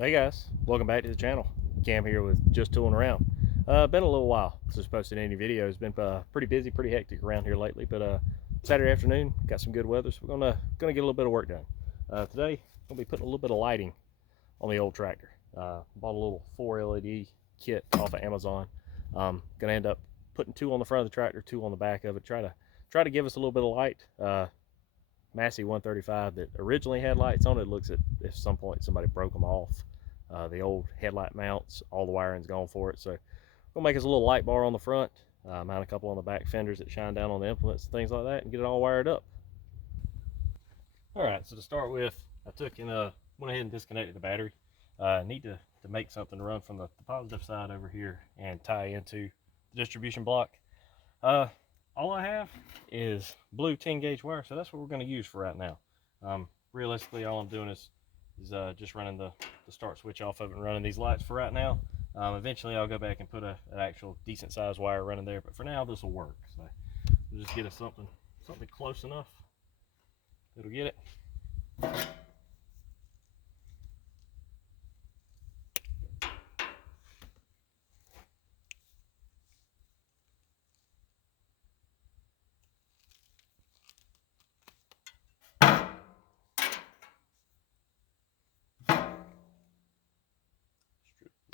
Hey guys, welcome back to the channel. Cam here with Just Tooling Around. Been a little while since posted any videos. Been pretty busy, pretty hectic around here lately. But Saturday afternoon, got some good weather, so we're gonna get a little bit of work done. Today, gonna be putting a little bit of lighting on the old tractor. Bought a little 4 LED kit off of Amazon. Gonna end up putting 2 on the front of the tractor, 2 on the back of it. Try to give us a little bit of light. Massey 135 that originally had lights on it looks at some point somebody broke them off. The old headlight mounts, all the wiring's gone for it. So we'll make us a little light bar on the front, mount a couple on the back fenders that shine down on the implements and things like that, and get it all wired up. All right, so to start with, I took and went ahead and disconnected the battery. I need to make something to run from the positive side over here and tie into the distribution block. All I have is blue 10 gauge wire, so that's what we're going to use for right now. Realistically, all I'm doing is just running the start switch off of it and running these lights for right now. Eventually I'll go back and put an actual decent sized wire running there, but for now this will work. So we'll just get us something close enough that'll get it.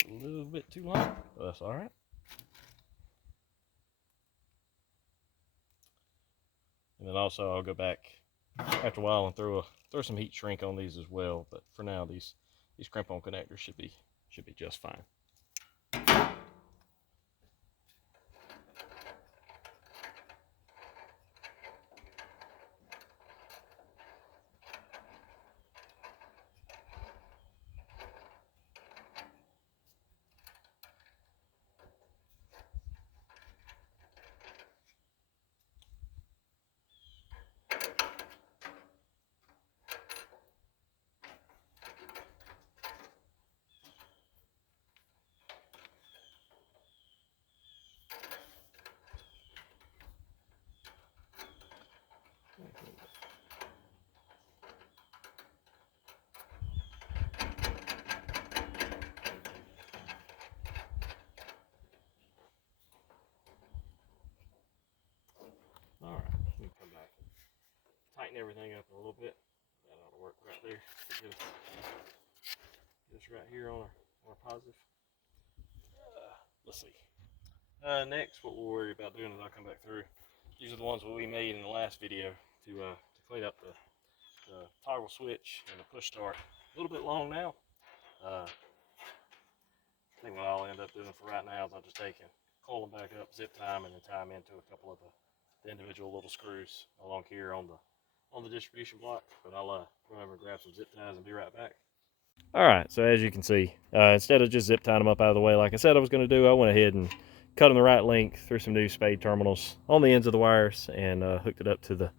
A little bit too long, but that's all right. And then also I'll go back after a while and throw some heat shrink on these as well. But for now, these crimp-on connectors should be just fine. All right, let me come back and tighten everything up a little bit. That ought to work right there. Get us right here on our positive. Let's see. Next, what we'll worry about doing is I'll come back through. These are the ones that we made in the last video to clean up the toggle switch and the push start. A little bit long now. I think what I'll end up doing for right now is I'll just take and coil them back up, zip tie them, and then tie them into a couple of the individual little screws along here on the distribution block. But I'll run over and grab some zip ties and be right back. All right, so as you can see, instead of just zip tying them up out of the way like I said I was going to do, I went ahead and cut them the right length, threw some new spade terminals on the ends of the wires, and hooked it up to the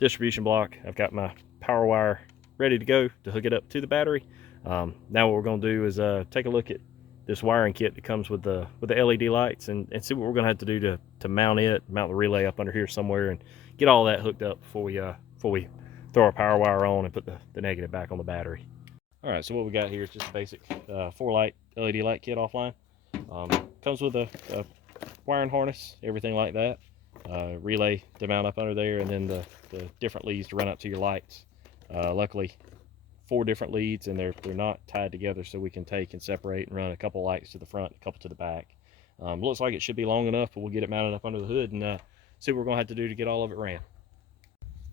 distribution block. I've got my power wire ready to go to hook it up to the battery. Now what we're going to do is take a look at this wiring kit that comes with the LED lights and see what we're going to have to do to mount the relay up under here somewhere and get all that hooked up before we throw our power wire on and put the negative back on the battery. All right, so what we got here is just a basic 4 LED light kit offline. Comes with a wiring harness, everything like that. Relay to mount up under there, and then the different leads to run up to your lights. Luckily, 4 different leads, and they're not tied together, so we can take and separate and run a couple lights to the front, a couple to the back. Looks like it should be long enough, but we'll get it mounted up under the hood and see what we're gonna have to do to get all of it ran.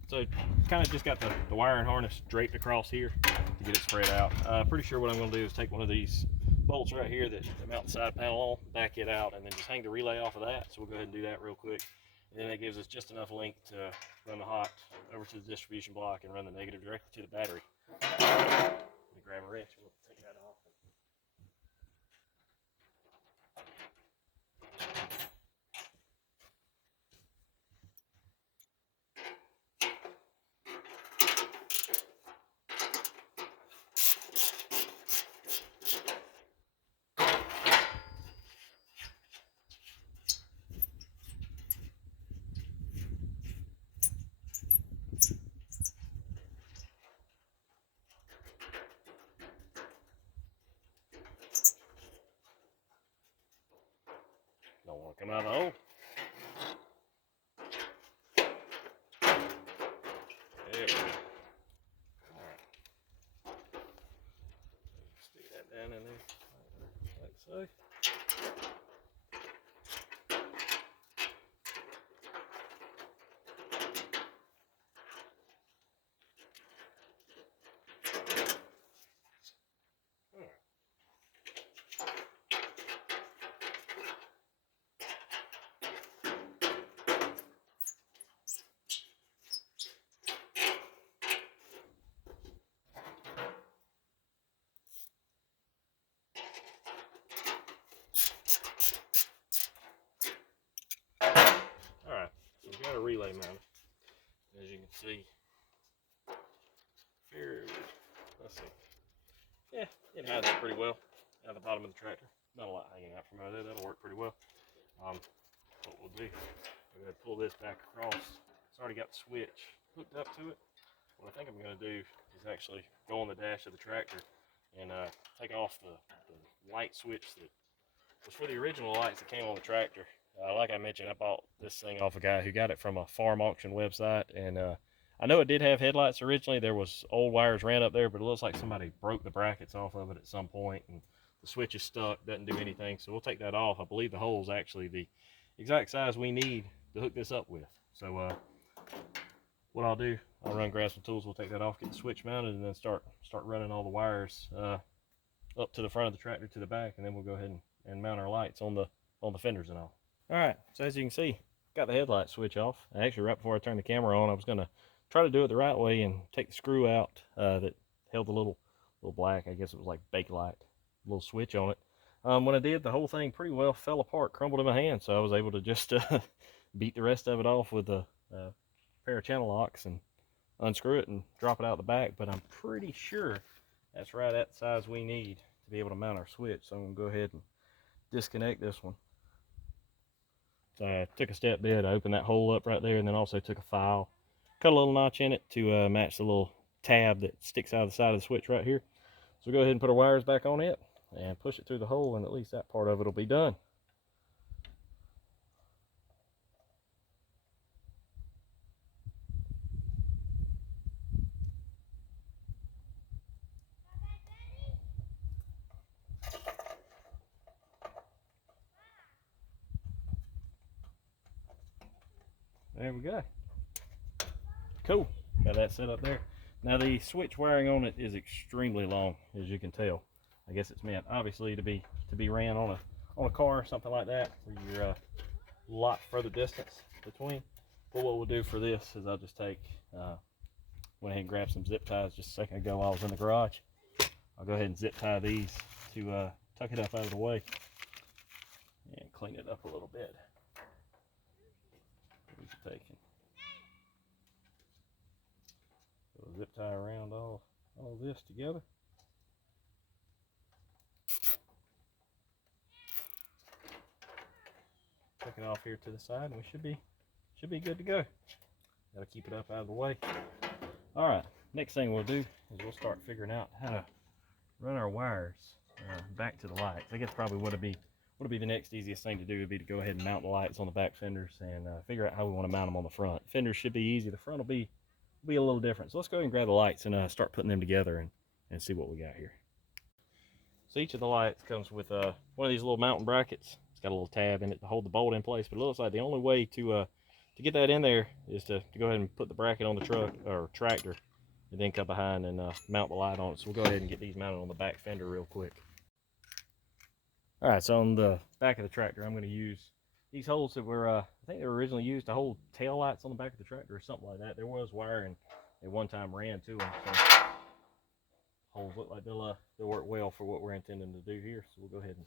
So kind of just got the wiring harness draped across here to get it spread out. Pretty sure what I'm going to do is take one of these bolts right here that mount the side panel on, back it out, and then just hang the relay off of that. So we'll go ahead and do that real quick. And then that gives us just enough length to run the hot over to the distribution block and run the negative directly to the battery. Let me grab a wrench and we'll take that off. come out of the hole. There we go. Alright. Stick that down in there like so. Alright, so we've got a relay mounted, as you can see. Let's see. Yeah, it hides it pretty well at the bottom of the tractor. Not a lot hanging out from out there. That'll work pretty well. What we'll do, we're going to pull this back across. It's already got the switch hooked up to it. What I think I'm going to do is actually go on the dash of the tractor and take off the light switch that was for the original lights that came on the tractor. Like I mentioned, I bought this thing off a guy who got it from a farm auction website, and I know it did have headlights originally. There was old wires ran up there, but it looks like somebody broke the brackets off of it at some point, and the switch is stuck, doesn't do anything, so we'll take that off. I believe the hole is actually the exact size we need to hook this up with. So what I'll do, I'll run grab some tools, we'll take that off, get the switch mounted, and then start running all the wires up to the front of the tractor to the back, and then we'll go ahead and mount our lights on the fenders and all. Alright, so as you can see, got the headlight switch off. Actually, right before I turned the camera on, I was going to try to do it the right way and take the screw out that held the little black, I guess it was like Bakelite, little switch on it. When I did, the whole thing pretty well fell apart, crumbled in my hand, so I was able to just beat the rest of it off with a pair of channel locks and unscrew it and drop it out the back. But I'm pretty sure that's right at the size we need to be able to mount our switch, so I'm going to go ahead and disconnect this one. So I took a step bed, I opened that hole up right there, and then also took a file, cut a little notch in it to match the little tab that sticks out of the side of the switch right here. So we'll go ahead and put our wires back on it and push it through the hole, and at least that part of it will be done. There we go. Cool. Got that set up there. Now the switch wiring on it is extremely long, as you can tell. I guess it's meant obviously to be ran on a car or something like that, where you're a lot further distance between. But what we'll do for this is I'll just take went ahead and grabbed some zip ties just a second ago while I was in the garage. I'll go ahead and zip tie these to tuck it up out of the way and clean it up a little bit. Taking so zip tie around all this together. Take it off here to the side, and we should be good to go. Gotta keep it up out of the way. All right, next thing we'll do is we'll start figuring out how to run our wires back to the lights. I guess probably would be the next easiest thing to do would be to go ahead and mount the lights on the back fenders and figure out how we want to mount them on the front. Fenders should be easy. The front will be a little different. So let's go ahead and grab the lights and start putting them together and see what we got here. So each of the lights comes with one of these little mounting brackets. It's got a little tab in it to hold the bolt in place, but it looks like the only way to get that in there is to go ahead and put the bracket on the truck or tractor and then come behind and mount the light on it. So we'll go ahead and get these mounted on the back fender real quick. All right, so on the back of the tractor, I'm going to use these holes that were, I think they were originally used to hold tail lights on the back of the tractor or something like that. There was wiring at one time ran to them, so holes look like they'll work well for what we're intending to do here. So we'll go ahead and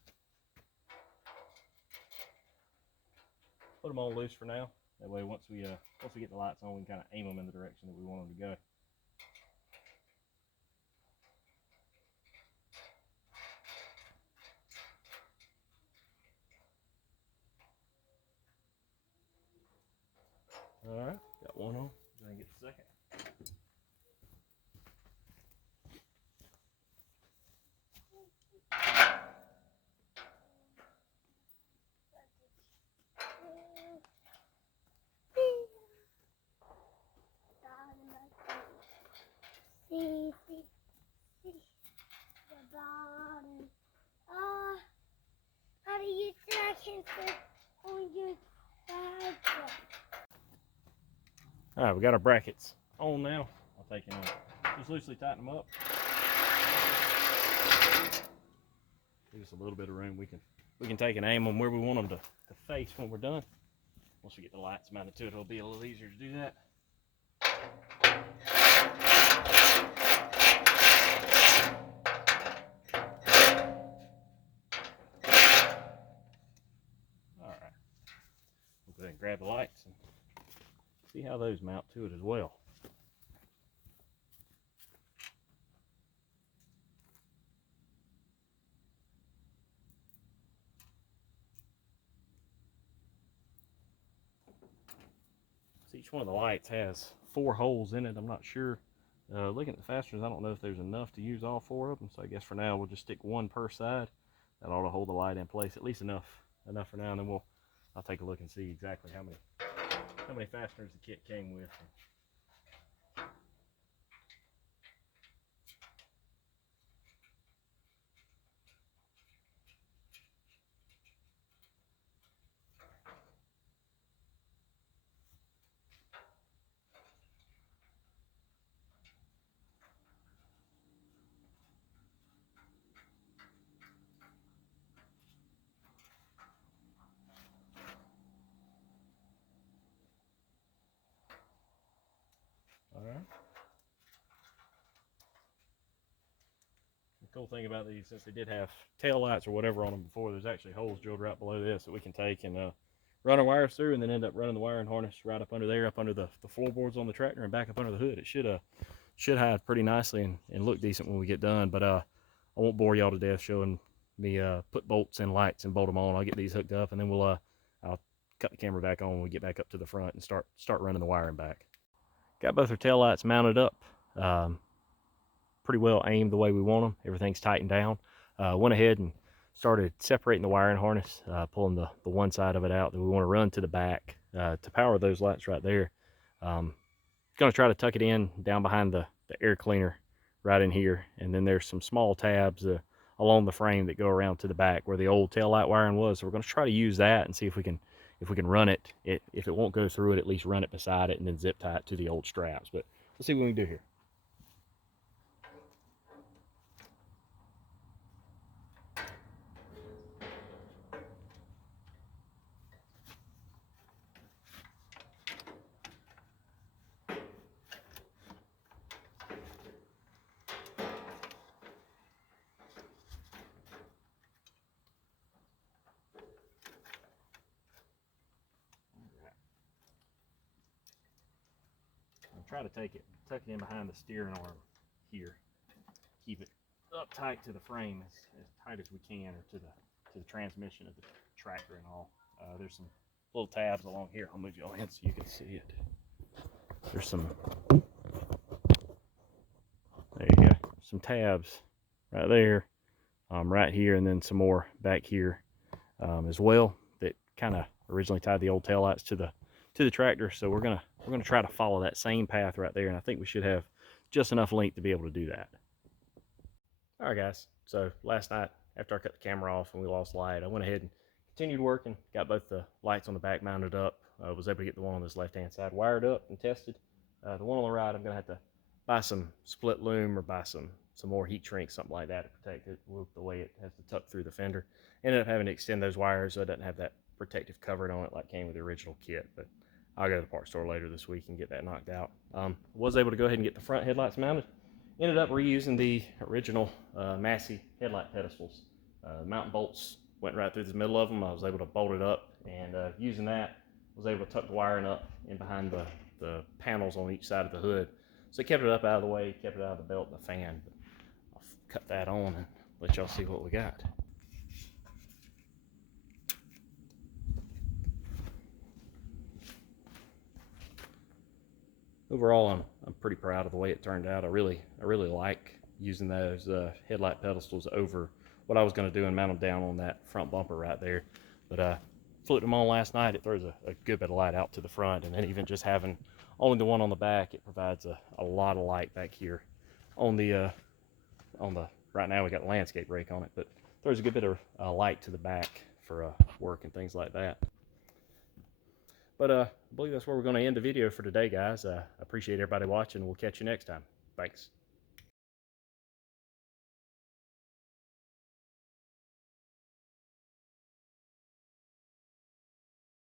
put them on loose for now. That way, once we get the lights on, we can kind of aim them in the direction that we want them to go. All right, got one on. Go ahead and get the second. All right, we got our brackets on now. I'll take and just loosely tighten them up. Give us a little bit of room. We can take and aim them where we want them to face when we're done. Once we get the lights mounted to it, it'll be a little easier to do that. All right, we'll go ahead and grab the lights and see how those mount to it as well. Each one of the lights has 4 holes in it. I'm not sure. Looking at the fasteners, I don't know if there's enough to use all 4 of them. So I guess for now we'll just stick 1 per side. That ought to hold the light in place, at least enough for now. And then I'll take a look and see exactly how many fasteners the kit came with. All right. The cool thing about these, since they did have tail lights or whatever on them before, there's actually holes drilled right below this that we can take and run our wires through, and then end up running the wiring harness right up under there, up under the floorboards on the tractor, and back up under the hood. It should hide pretty nicely and look decent when we get done. But I won't bore y'all to death showing me put bolts and lights and bolt them on. I'll get these hooked up, and then I'll cut the camera back on when we get back up to the front and start running the wiring back. Got both our tail lights mounted up, pretty well aimed the way we want them. Everything's tightened down. Went ahead and started separating the wiring harness, pulling the one side of it out that we want to run to the back to power those lights right there. Going to try to tuck it in down behind the air cleaner right in here, and then there's some small tabs along the frame that go around to the back where the old tail light wiring was. So we're going to try to use that and see if we can run it. If it won't go through it, at least run it beside it and then zip tie it to the old straps. But let's see what we can do here. Try to tuck it in behind the steering arm here. Keep it up tight to the frame as tight as we can, or to the transmission of the tractor and all. There's some little tabs along here. I'll move y'all in so you can see it. There's some, there you go, some tabs right there, right here, and then some more back here as well that kind of originally tied the old taillights to the tractor. So we're gonna try to follow that same path right there, and I think we should have just enough length to be able to do that. All right, guys. So last night, after I cut the camera off and we lost light, I went ahead and continued working. Got both the lights on the back mounted up. Was able to get the one on this left-hand side wired up and tested. The one on the right, I'm gonna have to buy some split loom or buy some more heat shrink, something like that, to protect it with the way it has to tuck through the fender. Ended up having to extend those wires so it doesn't have that protective covering on it like came with the original kit. But I'll go to the parts store later this week and get that knocked out. Was able to go ahead and get the front headlights mounted. Ended up reusing the original Massey headlight pedestals. Mounting bolts went right through the middle of them. I was able to bolt it up, and using that, was able to tuck the wiring up in behind the panels on each side of the hood. So it kept it up out of the way, kept it out of the belt and the fan. But I'll cut that on and let y'all see what we got. Overall, I'm pretty proud of the way it turned out. I really like using those headlight pedestals over what I was going to do and mount them down on that front bumper right there. But flipped them on last night. It throws a good bit of light out to the front, and then even just having only the one on the back, it provides a lot of light back here on the right now we got the landscape rake on it, but throws a good bit of light to the back for work and things like that. But I believe that's where we're going to end the video for today, guys. I appreciate everybody watching. We'll catch you next time. Thanks.